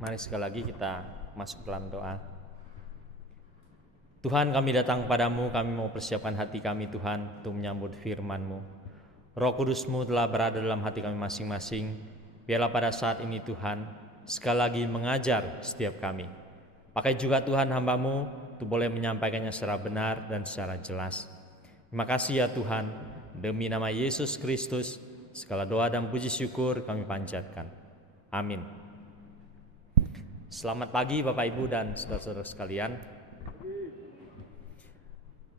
Mari sekali lagi kita masuk dalam doa. Tuhan, kami datang padamu, kami mau persiapkan hati kami Tuhan untuk menyambut firman-Mu. Roh Kudus-Mu telah berada dalam hati kami masing-masing. Biarlah pada saat ini Tuhan sekali lagi mengajar setiap kami. Pakai juga Tuhan hamba-Mu untuk boleh menyampaikannya secara benar dan secara jelas. Terima kasih ya Tuhan, demi nama Yesus Kristus, segala doa dan puji syukur kami panjatkan. Amin. Selamat pagi Bapak Ibu dan saudara-saudara sekalian.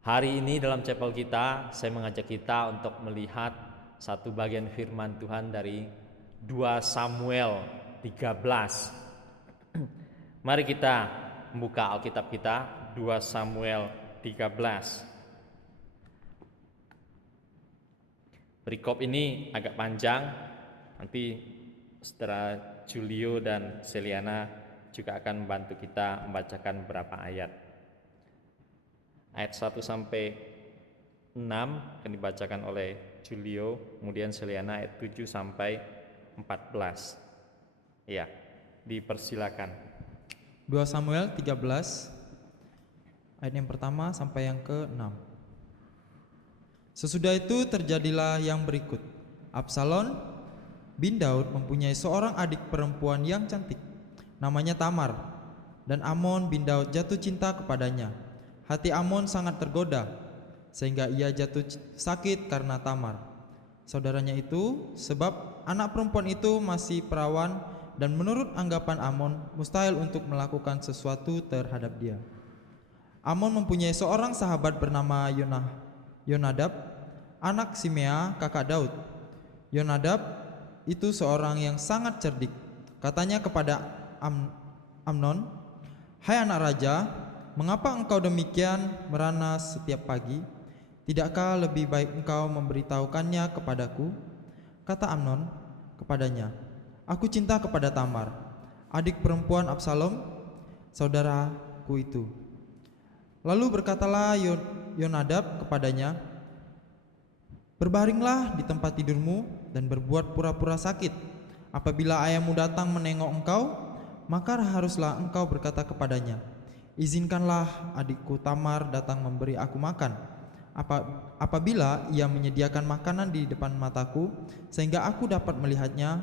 Hari ini dalam chapel kita, saya mengajak kita untuk melihat satu bagian firman Tuhan dari 2 Samuel 13. Mari kita membuka Alkitab kita, 2 Samuel 13. Perikop ini agak panjang, nanti saudara Julio dan Seliana juga akan membantu kita membacakan beberapa ayat. Ayat 1 sampai 6 akan dibacakan oleh Julio, kemudian Seliana ayat 7 sampai 14. Ya, dipersilakan. 2 Samuel 13 ayat yang pertama sampai yang ke-6. Sesudah itu terjadilah yang berikut. Absalom bin Daud mempunyai seorang adik perempuan yang cantik, namanya Tamar, dan Amnon bin Daud jatuh cinta kepadanya. Hati Amnon sangat tergoda, sehingga ia jatuh sakit karena Tamar, saudaranya itu, sebab anak perempuan itu masih perawan, dan menurut anggapan Amnon mustahil untuk melakukan sesuatu terhadap dia. Amnon mempunyai seorang sahabat bernama Yonadab, anak Simea, kakak Daud. Yonadab itu seorang yang sangat cerdik. Katanya kepada Amnon, "Hai anak raja, mengapa engkau demikian merana setiap pagi? Tidakkah lebih baik engkau memberitahukannya kepadaku?" Kata Amnon kepadanya, "Aku cinta kepada Tamar, adik perempuan Absalom, saudaraku itu." Lalu berkatalah Yonadab kepadanya, "Berbaringlah di tempat tidurmu dan berbuat pura-pura sakit. Apabila ayahmu datang menengok engkau, maka haruslah engkau berkata kepadanya, 'Izinkanlah adikku Tamar datang memberi aku makan.' Apabila ia menyediakan makanan di depan mataku sehingga aku dapat melihatnya,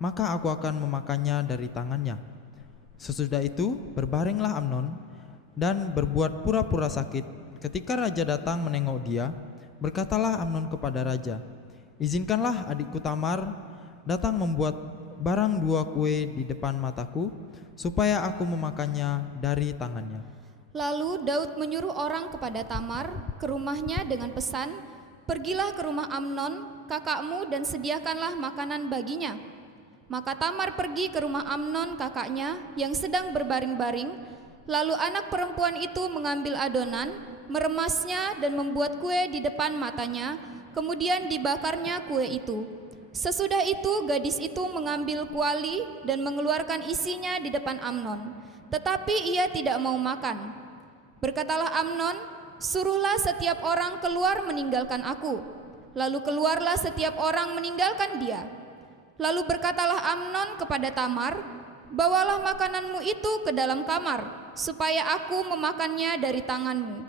maka aku akan memakannya dari tangannya." Sesudah itu berbaringlah Amnon dan berbuat pura-pura sakit. Ketika raja datang menengok dia, berkatalah Amnon kepada raja, "Izinkanlah adikku Tamar datang membuat barang 2 kue di depan mataku, supaya aku memakannya dari tangannya." Lalu Daud menyuruh orang kepada Tamar ke rumahnya dengan pesan, "Pergilah ke rumah Amnon, kakakmu, dan sediakanlah makanan baginya." Maka Tamar pergi ke rumah Amnon kakaknya yang sedang berbaring-baring. Lalu anak perempuan itu mengambil adonan, meremasnya dan membuat kue di depan matanya, kemudian dibakarnya kue itu. Sesudah itu gadis itu mengambil kuali dan mengeluarkan isinya di depan Amnon, tetapi ia tidak mau makan. Berkatalah Amnon, "Suruhlah setiap orang keluar meninggalkan aku." Lalu keluarlah setiap orang meninggalkan dia. Lalu berkatalah Amnon kepada Tamar, "Bawalah makananmu itu ke dalam kamar, supaya aku memakannya dari tanganmu."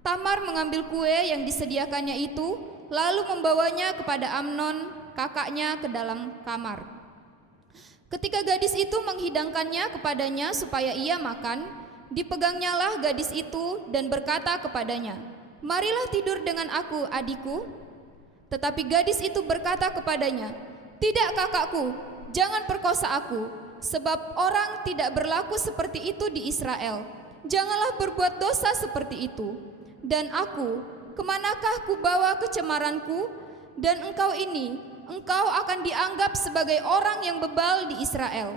Tamar mengambil kue yang disediakannya itu, lalu membawanya kepada Amnon kakaknya ke dalam kamar. Ketika gadis itu menghidangkannya kepadanya supaya ia makan, dipegangnyalah gadis itu dan berkata kepadanya, "Marilah tidur dengan aku, adikku." Tetapi gadis itu berkata kepadanya, "Tidak kakakku, jangan perkosa aku, sebab orang tidak berlaku seperti itu di Israel. Janganlah berbuat dosa seperti itu. Dan aku, kemanakah ku bawa kecemaranku? Dan engkau akan dianggap sebagai orang yang bebal di Israel.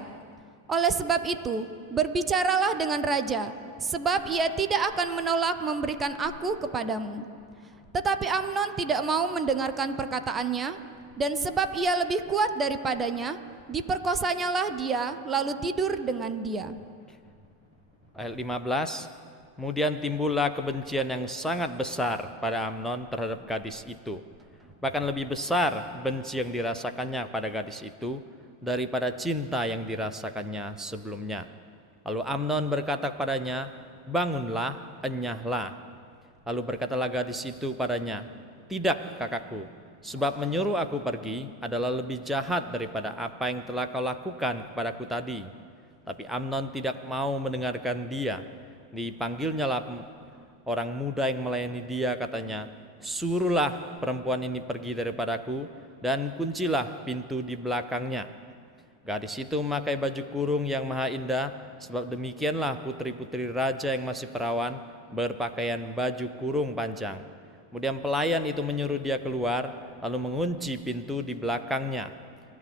Oleh sebab itu, berbicaralah dengan raja, sebab ia tidak akan menolak memberikan aku kepadamu." Tetapi Amnon tidak mau mendengarkan perkataannya, dan sebab ia lebih kuat daripadanya, diperkosanyalah dia, lalu tidur dengan dia. Ayat 15, kemudian timbullah kebencian yang sangat besar pada Amnon terhadap gadis itu. Bahkan lebih besar benci yang dirasakannya pada gadis itu daripada cinta yang dirasakannya sebelumnya. Lalu Amnon berkata kepadanya, bangunlah, enyahlah. Lalu berkatalah gadis itu padanya, tidak kakakku, sebab menyuruh aku pergi adalah lebih jahat daripada apa yang telah kau lakukan kepadaku tadi. Tapi Amnon tidak mau mendengarkan dia. Dipanggilnyalah orang muda yang melayani dia, katanya, suruhlah perempuan ini pergi daripadaku dan kuncilah pintu di belakangnya. Gadis itu memakai baju kurung yang maha indah, sebab demikianlah putri-putri raja yang masih perawan berpakaian baju kurung panjang. Kemudian pelayan itu menyuruh dia keluar, lalu mengunci pintu di belakangnya.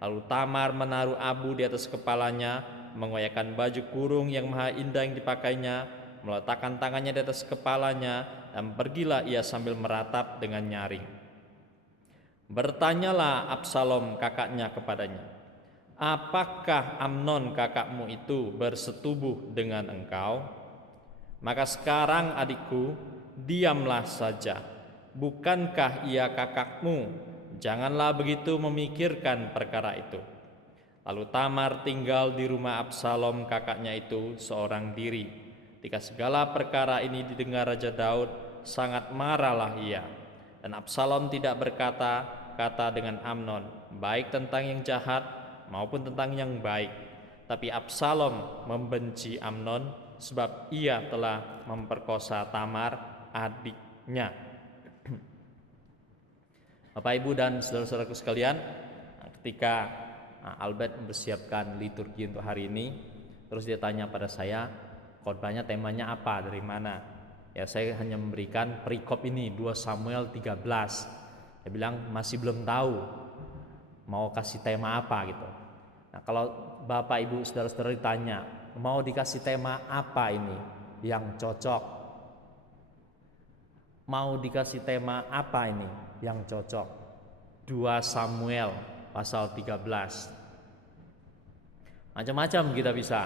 Lalu Tamar menaruh abu di atas kepalanya, mengoyakkan baju kurung yang maha indah yang dipakainya, meletakkan tangannya di atas kepalanya, dan pergilah ia sambil meratap dengan nyaring. Bertanyalah Absalom kakaknya kepadanya, apakah Amnon kakakmu itu bersetubuh dengan engkau? Maka sekarang adikku, diamlah saja. Bukankah ia kakakmu? Janganlah begitu memikirkan perkara itu. Lalu Tamar tinggal di rumah Absalom kakaknya itu seorang diri. Ketika segala perkara ini didengar Raja Daud, sangat marahlah ia. Dan Absalom tidak berkata-kata dengan Amnon, baik tentang yang jahat maupun tentang yang baik. Tapi Absalom membenci Amnon sebab ia telah memperkosa Tamar adiknya. Bapak, Ibu, dan saudara-saudaraku sekalian, ketika Albert mempersiapkan liturgi untuk hari ini, terus dia tanya pada saya, khotbahnya temanya apa, dari mana? Ya, saya hanya memberikan perikop ini 2 Samuel 13. Dia bilang masih belum tahu mau kasih tema apa gitu. Nah, kalau Bapak, Ibu, saudara-saudara ditanya, mau dikasih tema apa ini yang cocok? Mau dikasih tema apa ini yang cocok? 2 Samuel pasal 13. Macam-macam kita bisa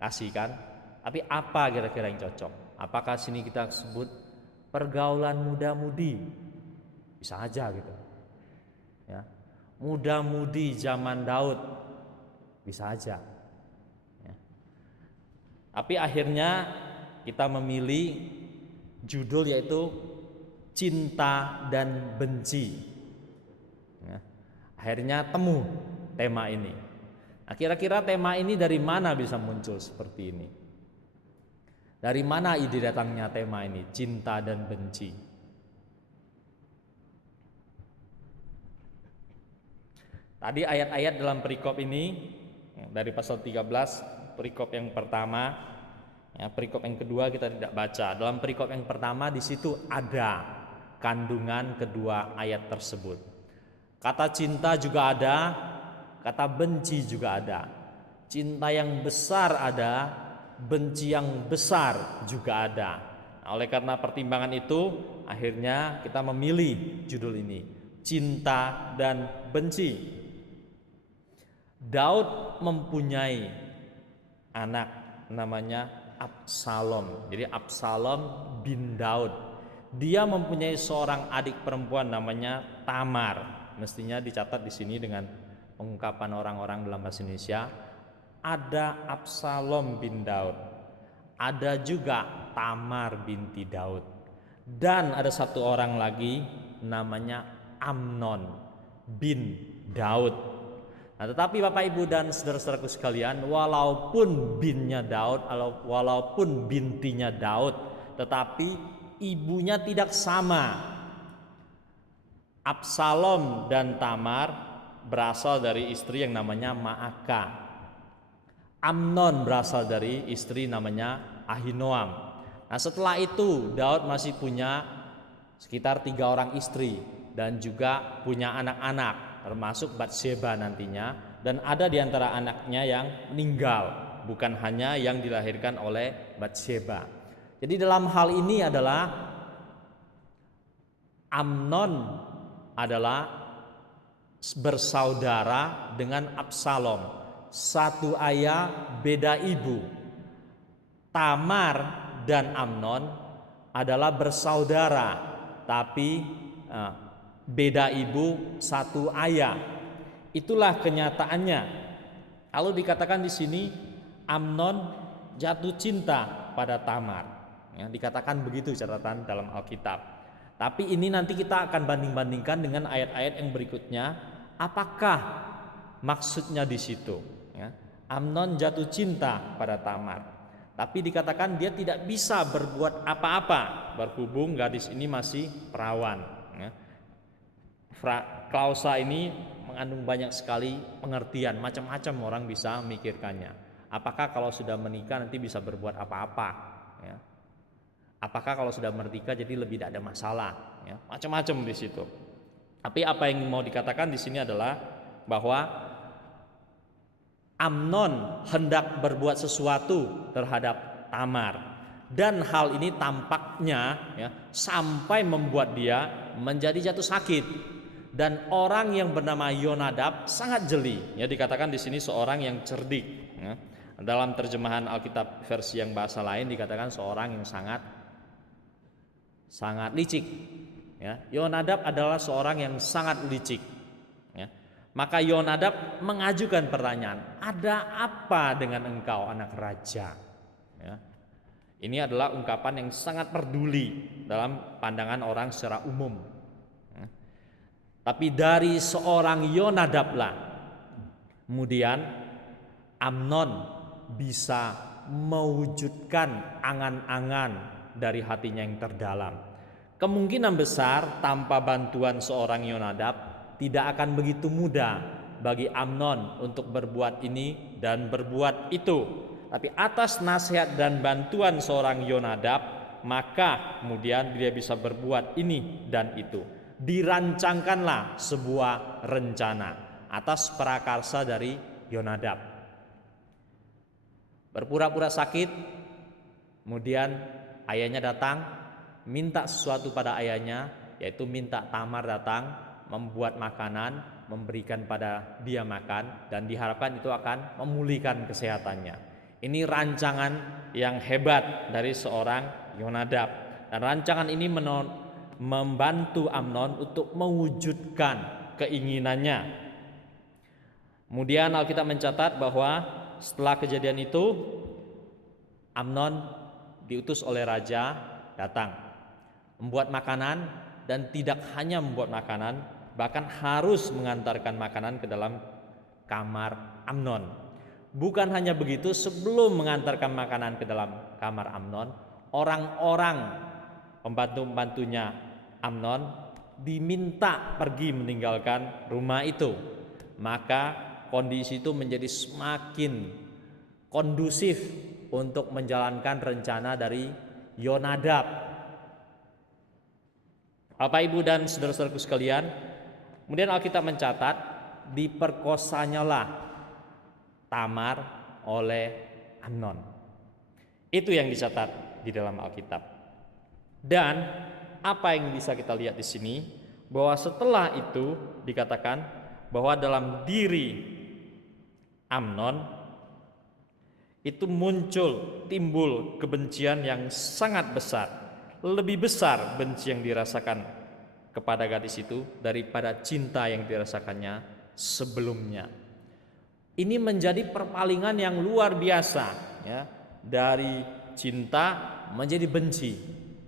kasihkan, tapi apa kira-kira yang cocok? Apakah sini kita sebut pergaulan muda-mudi? Bisa aja gitu. Ya. Muda-mudi zaman Daud, bisa aja. Ya. Tapi akhirnya kita memilih judul yaitu cinta dan benci. Ya. Akhirnya temu tema ini. Nah, kira-kira tema ini dari mana bisa muncul seperti ini? Dari mana ide datangnya tema ini, cinta dan benci? Tadi ayat-ayat dalam perikop ini dari pasal 13, perikop yang pertama, ya, perikop yang kedua kita tidak baca. Dalam perikop yang pertama di situ ada kandungan kedua ayat tersebut. Kata cinta juga ada, kata benci juga ada. Cinta yang besar ada, benci yang besar juga ada. Nah, oleh karena pertimbangan itu, akhirnya kita memilih judul ini, cinta dan benci. Daud mempunyai anak namanya Absalom. Jadi Absalom bin Daud. Dia mempunyai seorang adik perempuan namanya Tamar. Mestinya dicatat di sini dengan pengungkapan orang-orang dalam bahasa Indonesia. Ada Absalom bin Daud. Ada juga Tamar binti Daud. Dan ada satu orang lagi namanya Amnon bin Daud. Nah, tetapi Bapak, Ibu, dan saudara-saudaraku sekalian, walaupun binnya Daud, walaupun bintinya Daud, tetapi ibunya tidak sama. Absalom dan Tamar berasal dari istri yang namanya Maaka. Amnon berasal dari istri namanya Ahinoam. Nah, setelah itu Daud masih punya sekitar 3 orang istri dan juga punya anak-anak, termasuk Batsheba nantinya, dan ada di antara anaknya yang meninggal, bukan hanya yang dilahirkan oleh Batsheba. Jadi dalam hal ini adalah Amnon adalah bersaudara dengan Absalom, satu ayah beda ibu. Tamar dan Amnon adalah bersaudara, tapi beda ibu satu ayah. itulah kenyataannya. Lalu dikatakan di sini Amnon jatuh cinta pada Tamar. Ya, dikatakan begitu catatan dalam Alkitab. Tapi ini nanti kita akan banding-bandingkan dengan ayat-ayat yang berikutnya. Apakah maksudnya di situ? Ya, Amnon jatuh cinta pada Tamar, tapi dikatakan dia tidak bisa berbuat apa-apa berhubung gadis ini masih perawan. Ya. Klausa ini mengandung banyak sekali pengertian, macam-macam orang bisa memikirkannya. Apakah kalau sudah menikah nanti bisa berbuat apa-apa? Ya. Apakah kalau sudah menikah jadi lebih tidak ada masalah? Ya. Macam-macam di situ. Tapi apa yang mau dikatakan di sini adalah bahwa Amnon hendak berbuat sesuatu terhadap Tamar, dan hal ini tampaknya ya, sampai membuat dia menjadi jatuh sakit. Dan orang yang bernama Yonadab sangat jeli. Ya, dikatakan di sini seorang yang cerdik. Ya. Dalam terjemahan Alkitab versi yang bahasa lain dikatakan seorang yang sangat licik. Ya, Yonadab adalah seorang yang sangat licik. Ya. Maka Yonadab mengajukan pertanyaan, ada apa dengan engkau anak raja? Ya. Ini adalah ungkapan yang sangat peduli dalam pandangan orang secara umum. Ya. Tapi dari seorang Yonadab lah, kemudian Amnon bisa mewujudkan angan-angan dari hatinya yang terdalam. Kemungkinan besar tanpa bantuan seorang Yonadab tidak akan begitu mudah bagi Amnon untuk berbuat ini dan berbuat itu. Tapi atas nasihat dan bantuan seorang Yonadab, maka kemudian dia bisa berbuat ini dan itu. Dirancangkanlah sebuah rencana atas prakarsa dari Yonadab. Berpura-pura sakit, kemudian ayahnya datang minta sesuatu pada ayahnya, yaitu minta Tamar datang membuat makanan, memberikan pada dia makan, dan diharapkan itu akan memulihkan kesehatannya. Ini rancangan yang hebat dari seorang Yonadab, dan rancangan ini membantu Amnon untuk mewujudkan keinginannya. Kemudian Alkitab mencatat bahwa setelah kejadian itu Amnon diutus oleh raja datang membuat makanan, dan tidak hanya membuat makanan, bahkan harus mengantarkan makanan ke dalam kamar Amnon. Bukan hanya begitu, sebelum mengantarkan makanan ke dalam kamar Amnon, orang-orang pembantu-pembantunya Amnon diminta pergi meninggalkan rumah itu. Maka kondisi itu menjadi semakin kondusif untuk menjalankan rencana dari Yonadab. Bapak, Ibu, dan saudara-saudaraku sekalian, kemudian Alkitab mencatat diperkosanyalah Tamar oleh Amnon. Itu yang dicatat di dalam Alkitab. Dan apa yang bisa kita lihat di sini, bahwa setelah itu dikatakan bahwa dalam diri Amnon itu timbul kebencian yang sangat besar. Lebih besar benci yang dirasakan kepada gadis itu daripada cinta yang dirasakannya sebelumnya. Ini menjadi perpalingan yang luar biasa, ya, dari cinta menjadi benci.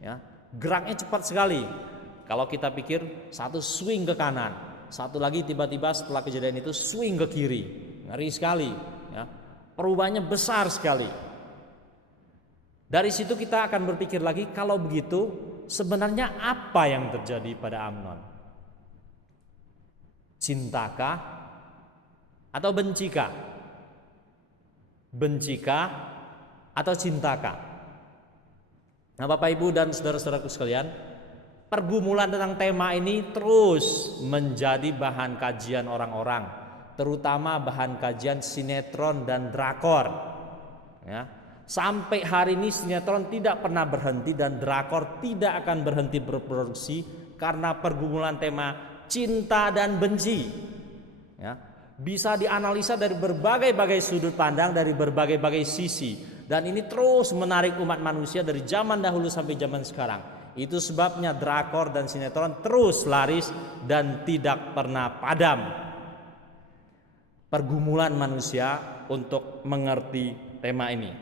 Ya. Geraknya cepat sekali. Kalau kita pikir satu swing ke kanan, satu lagi tiba-tiba setelah kejadian itu swing ke kiri, ngeri sekali. Ya. Perubahannya besar sekali. Dari situ kita akan berpikir lagi, kalau begitu sebenarnya apa yang terjadi pada Amnon? Cintakah atau bencikah? Bencikah atau cintakah? Nah, Bapak, Ibu, dan saudara-saudaraku sekalian, pergumulan tentang tema ini terus menjadi bahan kajian orang-orang, terutama bahan kajian sinetron dan drakor. Ya. Sampai hari ini sinetron tidak pernah berhenti dan drakor tidak akan berhenti berproduksi karena pergumulan tema cinta dan benci. Ya, bisa dianalisa dari berbagai-bagai sudut pandang, dari berbagai-bagai sisi, dan ini terus menarik umat manusia dari zaman dahulu sampai zaman sekarang. Itu sebabnya drakor dan sinetron terus laris dan tidak pernah padam. pergumulan manusia untuk mengerti tema ini.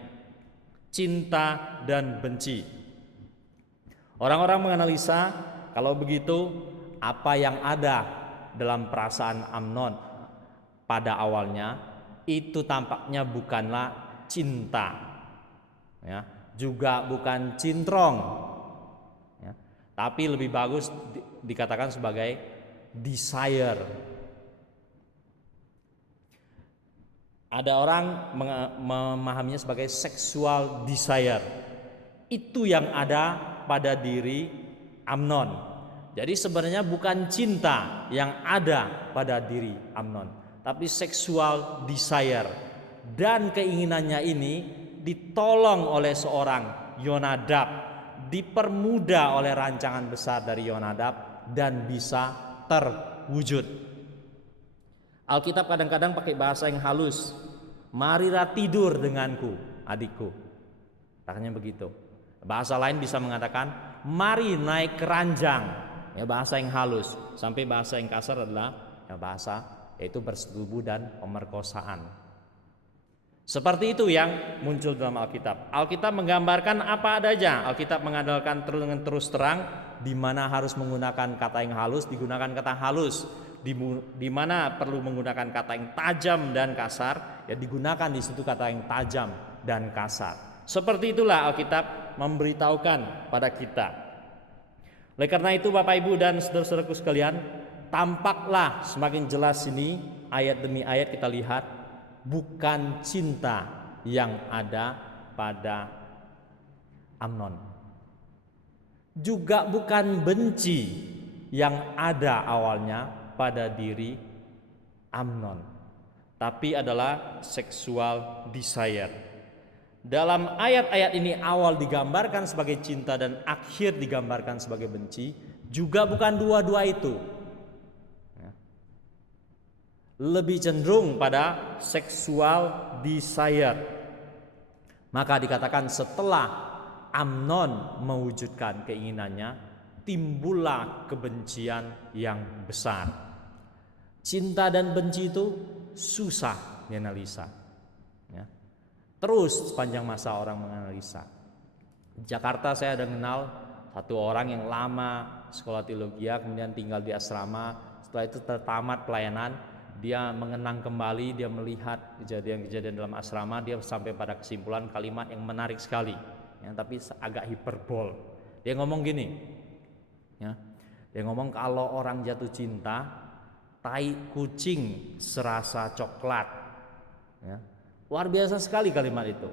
Cinta dan benci. Orang-orang menganalisa kalau begitu apa yang ada dalam perasaan Amnon pada awalnya itu tampaknya bukanlah cinta, ya, juga bukan cintrong, ya, tapi lebih bagus dikatakan sebagai desire. Ada orang memahaminya sebagai sexual desire. Itu yang ada pada diri Amnon. Jadi sebenarnya bukan cinta yang ada pada diri Amnon, tapi sexual desire. Dan keinginannya ini ditolong oleh seorang Yonadab, dipermudah oleh rancangan besar dari Yonadab dan bisa terwujud. Alkitab kadang-kadang pakai bahasa yang halus. Marilah tidur denganku, adikku. Katanya begitu. Bahasa lain bisa mengatakan mari naik ke ranjang. Ya, bahasa yang halus. Sampai bahasa yang kasar adalah ya, bahasa yaitu bersetubuh dan pemerkosaan. Seperti itu yang muncul dalam Alkitab. Alkitab menggambarkan apa adanya. Alkitab mengandalkan dengan terus terang di mana harus menggunakan kata yang halus, digunakan kata halus. Di mana perlu menggunakan kata yang tajam dan kasar, ya digunakan di situ kata yang tajam dan kasar. Seperti itulah Alkitab memberitahukan pada kita. Oleh karena itu Bapak Ibu dan saudara-saudaraku sekalian, tampaklah semakin jelas ini ayat demi ayat kita lihat bukan cinta yang ada pada Amnon, juga bukan benci yang ada awalnya pada diri Amnon, tapi adalah sexual desire. Dalam ayat-ayat ini awal digambarkan sebagai cinta dan akhir digambarkan sebagai benci, juga bukan dua-dua itu. Lebih cenderung pada sexual desire. Maka dikatakan setelah Amnon mewujudkan keinginannya, timbullah kebencian yang besar. Cinta dan benci itu susah dianalisa, ya. Terus sepanjang masa orang menganalisa. Di Jakarta saya ada kenal satu orang yang lama sekolah teologi, kemudian tinggal di asrama. Setelah itu tertamat pelayanan, dia mengenang kembali, dia melihat kejadian-kejadian dalam asrama, dia sampai pada kesimpulan kalimat yang menarik sekali, ya, tapi agak hiperbol. Dia ngomong gini, ya, dia ngomong kalau orang jatuh cinta, tai kucing serasa coklat, ya. Luar biasa sekali kalimat itu.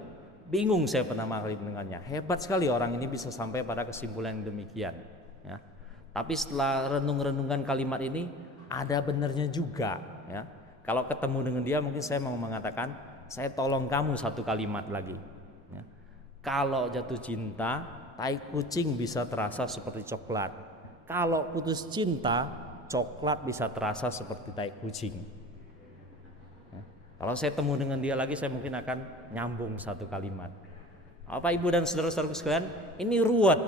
Bingung saya pertama kali mendengarnya. Hebat sekali orang ini bisa sampai pada kesimpulan yang demikian, ya. Tapi setelah renung-renungkan kalimat ini, ada benarnya juga, ya. Kalau ketemu dengan dia mungkin saya mau mengatakan, saya tolong kamu satu kalimat lagi, ya. Kalau jatuh cinta, tai kucing bisa terasa seperti coklat. Kalau putus cinta, coklat bisa terasa seperti tai kucing, ya. Kalau saya temu dengan dia lagi, saya mungkin akan nyambung satu kalimat. Bapak Ibu dan saudara-saudaraku sekalian, ini ruwet,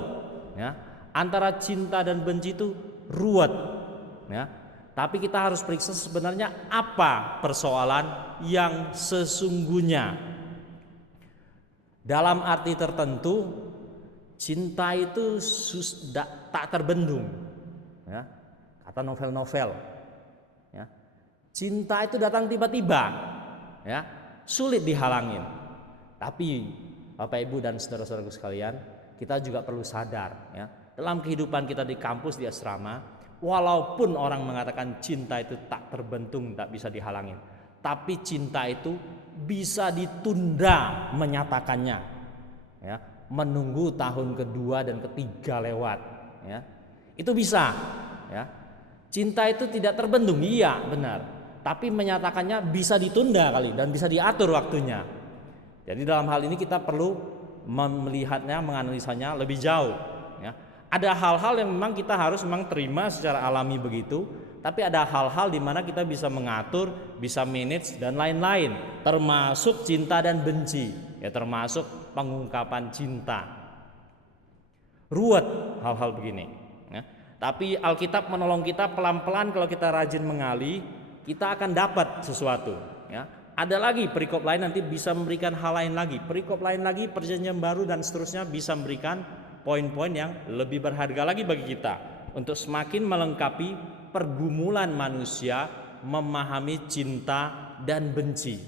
ya. Antara cinta dan benci itu ruwet, ya. Tapi kita harus periksa sebenarnya apa persoalan yang sesungguhnya. Dalam arti tertentu, cinta itu tak terbendung, ya. Kata novel-novel, ya. Cinta itu datang tiba-tiba, ya, sulit dihalangin. Tapi Bapak Ibu dan saudara-saudaraku sekalian, kita juga perlu sadar, ya, dalam kehidupan kita di kampus, di asrama, walaupun orang mengatakan cinta itu tak terbentung, tak bisa dihalangin, tapi cinta itu bisa ditunda menyatakannya, ya, menunggu tahun kedua dan ketiga lewat, ya, itu bisa, ya. Cinta itu tidak terbendung, iya benar, tapi menyatakannya bisa ditunda kali dan bisa diatur waktunya. Jadi dalam hal ini kita perlu melihatnya, menganalisanya lebih jauh, ya. Ada hal-hal yang memang kita harus memang terima secara alami begitu, tapi ada hal-hal di mana kita bisa mengatur, bisa manage dan lain-lain, termasuk cinta dan benci, ya, termasuk pengungkapan cinta. Ruwet hal-hal begini, ya. Tapi Alkitab menolong kita pelan-pelan. Kalau kita rajin mengali, kita akan dapat sesuatu. ya. Ada lagi perikop lain nanti bisa memberikan hal lain lagi, perikop lain lagi, perjanjian baru dan seterusnya bisa memberikan poin-poin yang lebih berharga lagi bagi kita untuk semakin melengkapi pergumulan manusia memahami cinta dan benci.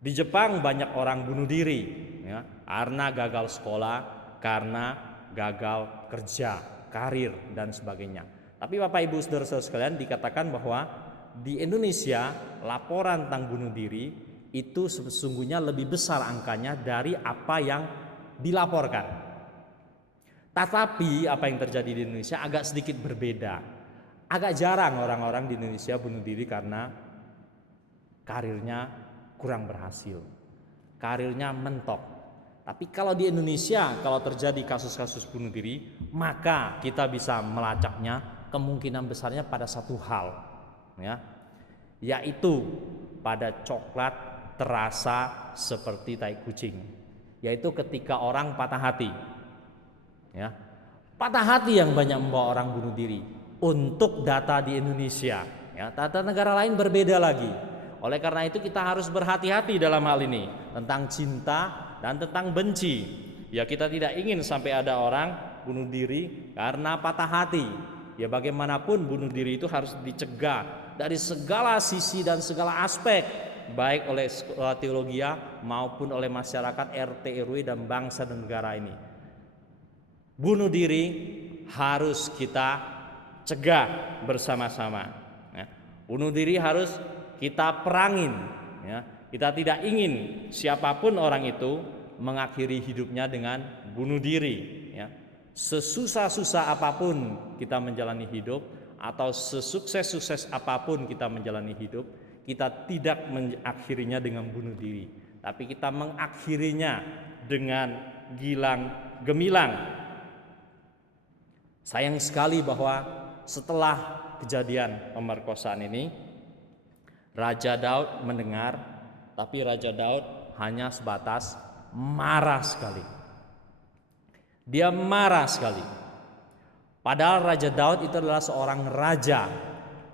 Di Jepang banyak orang bunuh diri ya, karena gagal sekolah, karena gagal kerja, karir dan sebagainya. Tapi Bapak Ibu Saudara-saudara sekalian, dikatakan bahwa di Indonesia laporan tentang bunuh diri itu sesungguhnya lebih besar angkanya dari apa yang dilaporkan. Tetapi apa yang terjadi di Indonesia agak sedikit berbeda. Agak jarang orang-orang di Indonesia bunuh diri karena karirnya kurang berhasil, karirnya mentok. Tapi kalau di Indonesia, kalau terjadi kasus-kasus bunuh diri, maka kita bisa melacaknya kemungkinan besarnya pada satu hal, ya, yaitu pada coklat terasa seperti tai kucing, yaitu ketika orang patah hati, ya, patah hati yang banyak membawa orang bunuh diri. Untuk data di Indonesia, ya, data negara lain berbeda lagi. Oleh karena itu kita harus berhati-hati dalam hal ini tentang cinta dan tentang benci. Ya, kita tidak ingin sampai ada orang bunuh diri karena patah hati. Ya, bagaimanapun bunuh diri itu harus dicegah dari segala sisi dan segala aspek, baik oleh sekolah teologi maupun oleh masyarakat RT RW dan bangsa dan negara ini. Bunuh diri harus kita cegah bersama-sama. Ya, bunuh diri harus kita perangin. Ya, kita tidak ingin siapapun orang itu mengakhiri hidupnya dengan bunuh diri. Ya, sesusah-susah apapun kita menjalani hidup, atau sesukses-sukses apapun kita menjalani hidup, kita tidak mengakhirinya dengan bunuh diri, tapi kita mengakhirinya dengan gilang gemilang. Sayang sekali bahwa setelah kejadian pemerkosaan ini, Raja Daud mendengar, tapi Raja Daud hanya sebatas marah sekali. Dia marah sekali. Padahal Raja Daud itu adalah seorang raja.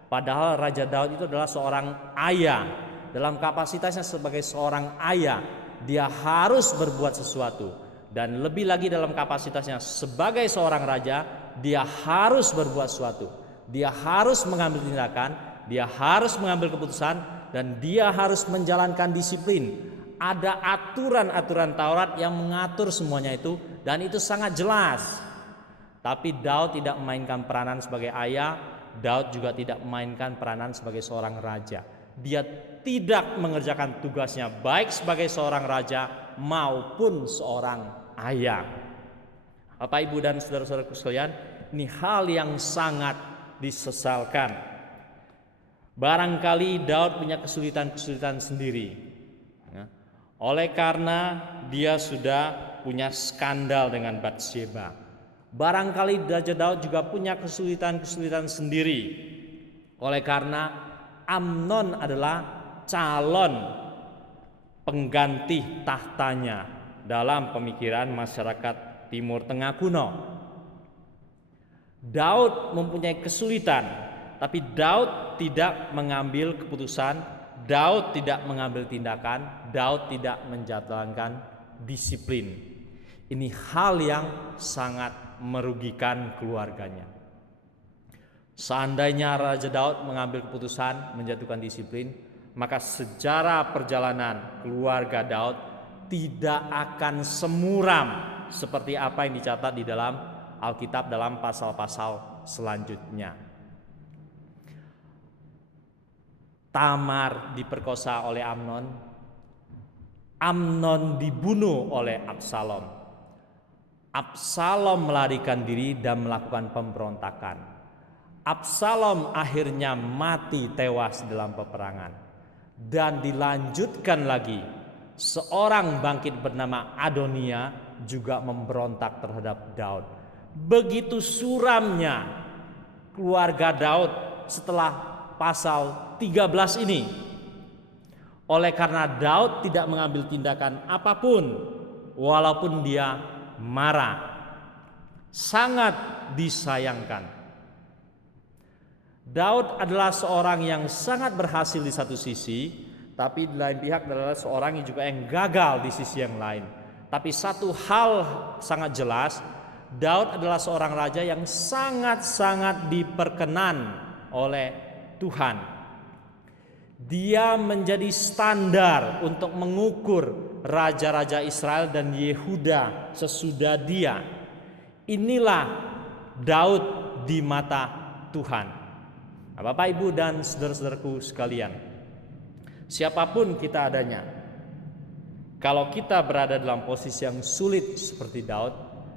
Padahal Raja Daud itu adalah seorang ayah. Dalam kapasitasnya sebagai seorang ayah, dia harus berbuat sesuatu. Dan lebih lagi dalam kapasitasnya sebagai seorang raja, dia harus berbuat sesuatu. Dia harus mengambil tindakan, dia harus mengambil keputusan, dan dia harus menjalankan disiplin. Ada aturan-aturan Taurat yang mengatur semuanya itu, dan itu sangat jelas. Tapi Daud tidak memainkan peranan sebagai ayah, Daud juga tidak memainkan peranan sebagai seorang raja. Dia tidak mengerjakan tugasnya baik sebagai seorang raja maupun seorang ayah. Bapak, Ibu dan saudara-saudaraku sekalian, ini hal yang sangat disesalkan. Barangkali Daud punya kesulitan-kesulitan sendiri, ya, oleh karena dia sudah punya skandal dengan Batsheba. Barangkali Raja Daud juga punya kesulitan-kesulitan sendiri, oleh karena Amnon adalah calon pengganti tahtanya dalam pemikiran masyarakat Timur Tengah kuno. Daud mempunyai kesulitan, tapi Daud tidak mengambil keputusan, Daud tidak mengambil tindakan, Daud tidak menjalankan disiplin. Ini hal yang sangat merugikan keluarganya. Seandainya Raja Daud mengambil keputusan menjatuhkan disiplin, maka sejarah perjalanan keluarga Daud tidak akan semuram seperti apa yang dicatat di dalam Alkitab dalam pasal-pasal selanjutnya. Tamar diperkosa oleh Amnon, Amnon dibunuh oleh Absalom. Absalom melarikan diri dan melakukan pemberontakan. Absalom akhirnya mati tewas dalam peperangan. Dan dilanjutkan lagi, seorang bangkit bernama Adonia juga memberontak terhadap Daud. Begitu suramnya keluarga Daud setelah pasal 13 ini. Oleh karena Daud tidak mengambil tindakan apapun, walaupun dia marah, sangat disayangkan. Daud adalah seorang yang sangat berhasil di satu sisi, tapi di lain pihak adalah seorang yang juga yang gagal di sisi yang lain. Tapi satu hal sangat jelas, Daud adalah seorang raja yang sangat-sangat diperkenan oleh Tuhan. Dia menjadi standar untuk mengukur raja-raja Israel dan Yehuda sesudah dia. Inilah Daud di mata Tuhan. Nah, Bapak, Ibu, dan saudara-saudaraku sekalian, siapapun kita adanya, kalau kita berada dalam posisi yang sulit seperti Daud,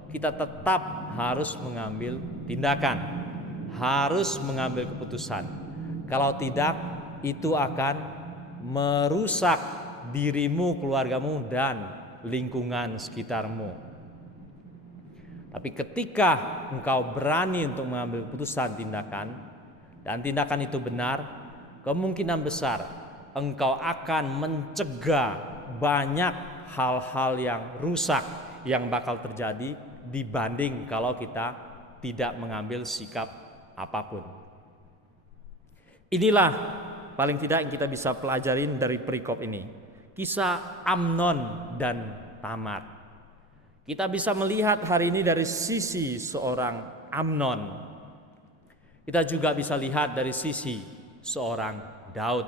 kita tetap harus mengambil tindakan, harus mengambil keputusan. Kalau tidak, itu akan merusak dirimu, keluargamu, dan lingkungan sekitarmu. Tapi ketika engkau berani untuk mengambil keputusan tindakan, dan tindakan itu benar, kemungkinan besar engkau akan mencegah banyak hal-hal yang rusak yang bakal terjadi dibanding kalau kita tidak mengambil sikap apapun. Inilah paling tidak yang kita bisa pelajarin dari perikop ini. Kisah Amnon dan Tamar. Kita bisa melihat hari ini dari sisi seorang Amnon. Kita juga bisa lihat dari sisi seorang Daud.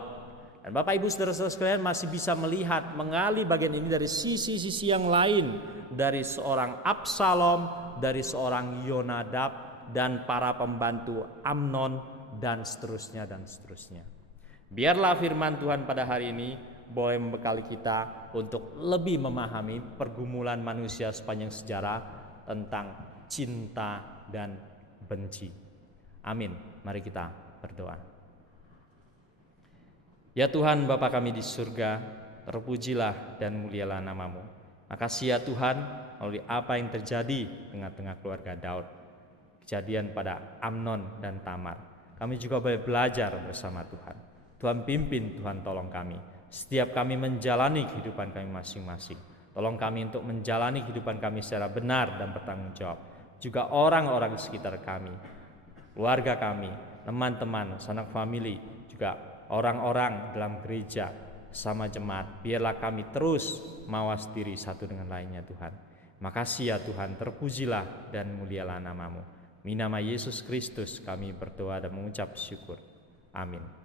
Dan Bapak, Ibu, saudara-saudara sekalian masih bisa melihat mengali bagian ini dari sisi-sisi yang lain, dari seorang Absalom, dari seorang Yonadab, dan para pembantu Amnon, dan seterusnya dan seterusnya. Biarlah firman Tuhan pada hari ini boleh membekali kita untuk lebih memahami pergumulan manusia sepanjang sejarah tentang cinta dan benci. Amin. Mari kita berdoa. Ya Tuhan, Bapa kami di surga, terpujilah dan mulialah nama-Mu. Makasih ya Tuhan, melalui apa yang terjadi di tengah-tengah keluarga Daud, kejadian pada Amnon dan Tamar, kami juga boleh belajar bersama Tuhan. Tuhan pimpin, Tuhan tolong kami. Setiap kami menjalani kehidupan kami masing-masing, tolong kami untuk menjalani kehidupan kami secara benar dan bertanggung jawab. Juga orang-orang di sekitar kami, keluarga kami, teman-teman, sanak famili, juga orang-orang dalam gereja, sama jemaat. Biarlah kami terus mawas diri satu dengan lainnya Tuhan. Makasih ya Tuhan, terpujilah dan mulialah nama-Mu. Di nama Yesus Kristus kami berdoa dan mengucap syukur. Amin.